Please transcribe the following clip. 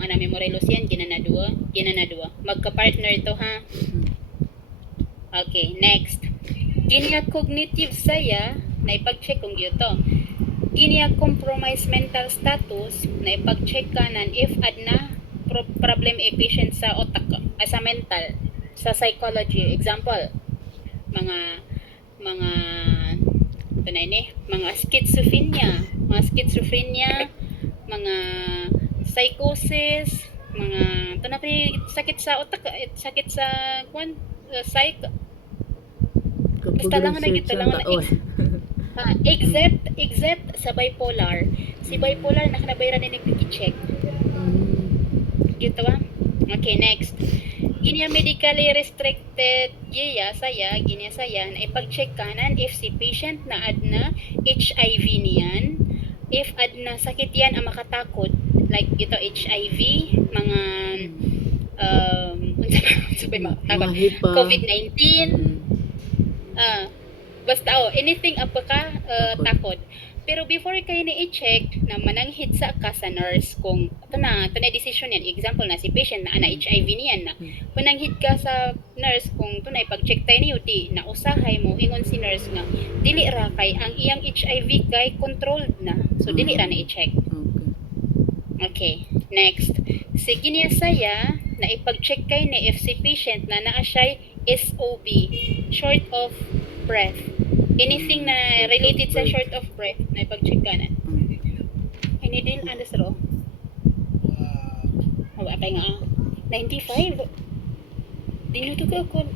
ana Morelos yan, ginanadua. Magka-partner to ha. Okay, next. Ginya cognitive saya, na ipag-check kung to. Ginya compromise mental status, na ipag-check kanan if adna problem e patient sa otak, sa mental, sa psychology. Example, mga ito na ini, mga schizophrenia, mga psychosis, mga ito na sakit sa otak, sakit sa psych, basta lang na ito lang na except sa bipolar. Si bipolar nakanabayran ni pag-check. Gitu ba? Okay, next. Ginya medically restricted ginya saya na ipag-check kanan if si patient na adna HIV niyan, if adna sakit yan ang makatakot, like ito HIV, mga COVID-19, basta anything apaka takot. Pero before kayo na-i-check na mananghit sa ka sa nurse kung ito na decision yan. Example na si patient na ana HIV niyan na. Mananghit ka sa nurse kung ito na ipag-check tayo niyo di na usahay mo ingon si nurse nga dili ra kay ang iyang HIV kay controlled na. So dili ra na i-check. Okay, next. Sige niya saya na ipag-check kay ni if si patient na naa siya SOB, short of breath. Anything na related sa short of breath na ipag-check ka na. Hindi din understand. Hawa kay nga 95. Dinuto ko ako.